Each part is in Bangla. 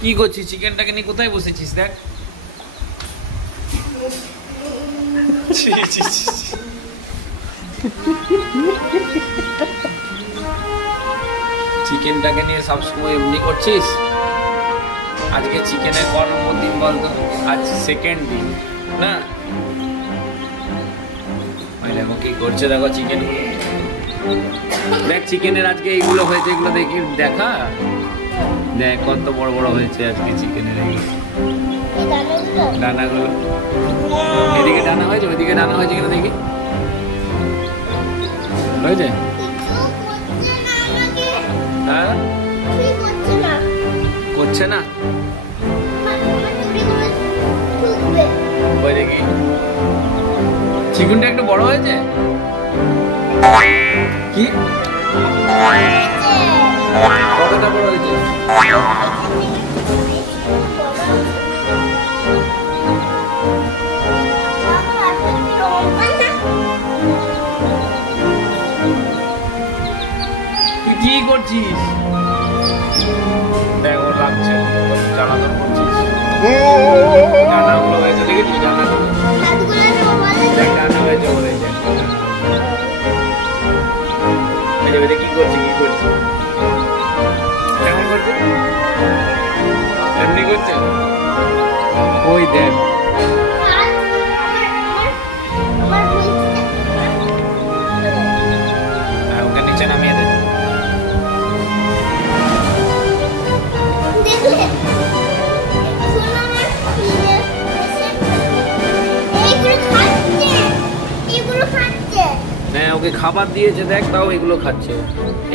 কি করছিস? চিকেনটাকে নিয়ে কোথায় বসেছিস? দেখ চিকেনটাকে নিয়ে সবসময় এমনি করছিস। আজকে চিকেনের ক নম্বর দিন বলতো? আজ সেকেন্ড দিন না? দেখো কি করছে, দেখো চিকেন। দেখ চিকেনের আজকে এইগুলো হয়েছে, এগুলো দেখি দেখা। দেখ কত বড় বড় হয়েছে আজকে চিকেনের এই ডানাগুলো। এদিকে ডানা হয়েছে, ওইদিকে ডানা হয়েছে কিনা দেখি। হয়েছে? হ্যাঁ করছে না। ওই দেখি চিকেনটা একটু বড় হয়েছে। কি কতটা বড় হয়েছে? তুই কি করছিস? দেখ ওর লাগছে, জ্বালাতন করছিস। ডানাগুলো হয়েছে, দেখেছিস ডানাগুলো? দেখ ডানা হয়েছে, ওর হয়েছে। কি করছে, কি করছে? কেমন করছে? এমনি করছে। ওই দেখ ওকে নিচে নামিয়ে দে। হ্যাঁ ওকে খাবার দিয়েছে, দেখ তাও এগুলো খাচ্ছে।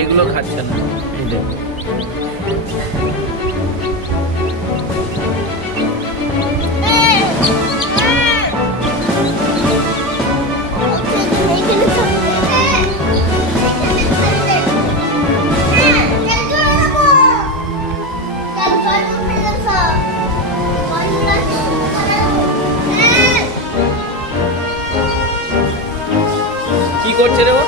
এগুলো খাচ্ছে না। দেখ কি করছে রে ও?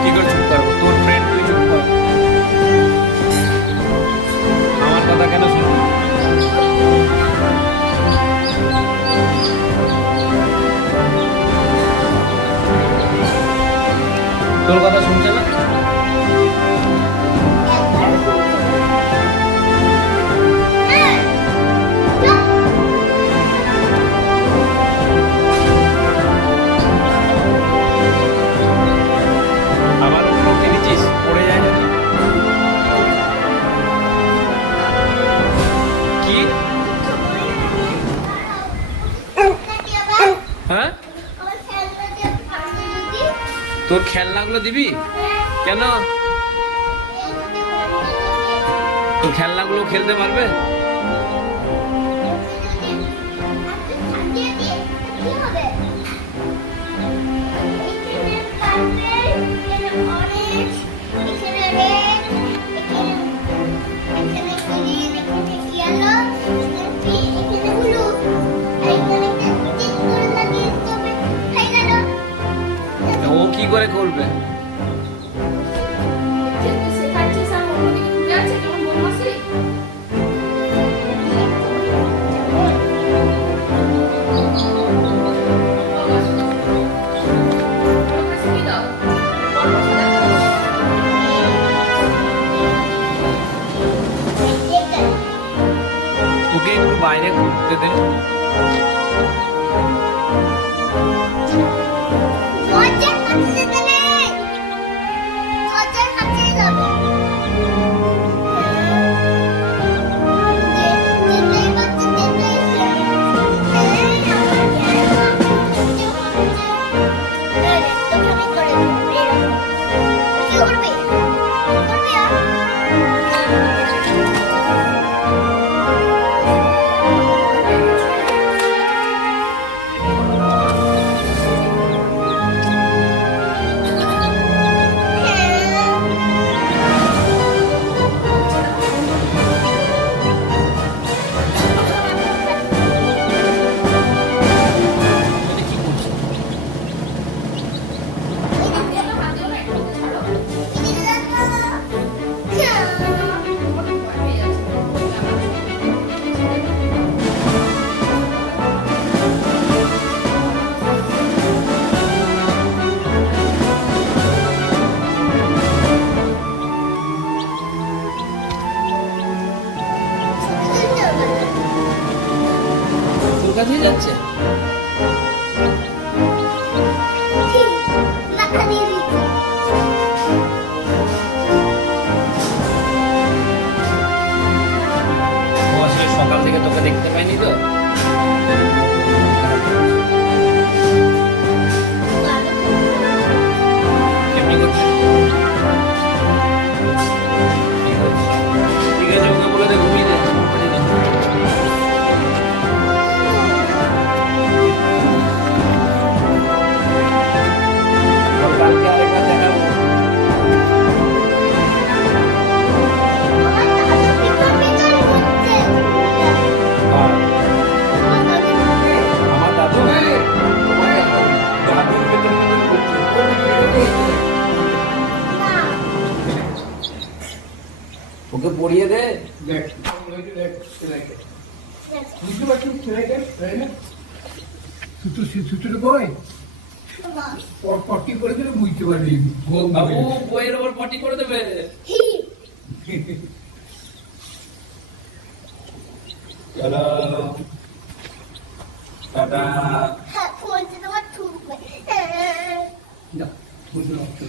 কি করে চুপ করবো? তোর ফ্রেন্ড, তুই চুপ কর। আমার কথা কেন শুনবি? তোর কথা শুনছে না? হ্যাঁ তোর খেলনাগুলো দিবি কেন? তোর খেলনাগুলো খেলতে পারবে? ও কি করে করবে? ওকে একটু বাইরে ঘুরতে দে। কাছেই যাচ্ছে? ও আসলে সকাল থেকে তোকে দেখতে পাইনি তো। কেমনি করছিস? ঠিক আছে, ওকে বলে দে ঘুমিয়ে দে। কালকে আরেকবার দেখাবো। আমার দাদু দাদুর ভেতরে করছে। ওকে পড়িয়ে দে। সুতোর বই পটি করে দিলে বুঝতে পারবি। বাবু বইয়ের ওপর পটি করে দেবে। চলো টাটা। না, বুঝতে পারছি।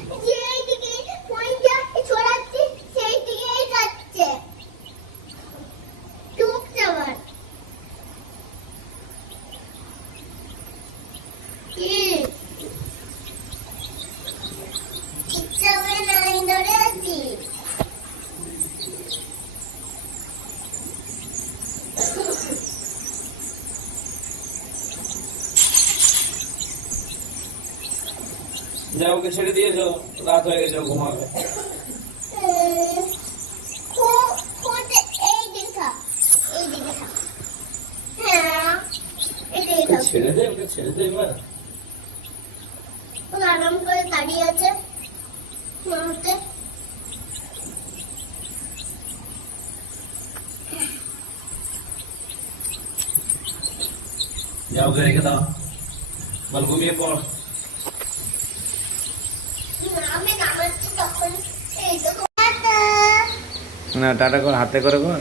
যা ওকে ছেড়ে দিয়েছো, রাত হয়ে গেছে, ঘুমাবে। ছেড়ে দে, ওকে ছেড়ে দে এবার। আরাম করে দাঁড়িয়ে আছে মাঠে। যা ওকে রেখে দাও, বল ঘুমিয়ে পড়। আমি নামাচ্ছি তখন এই তো না টাটা কর, হাতে করে কর।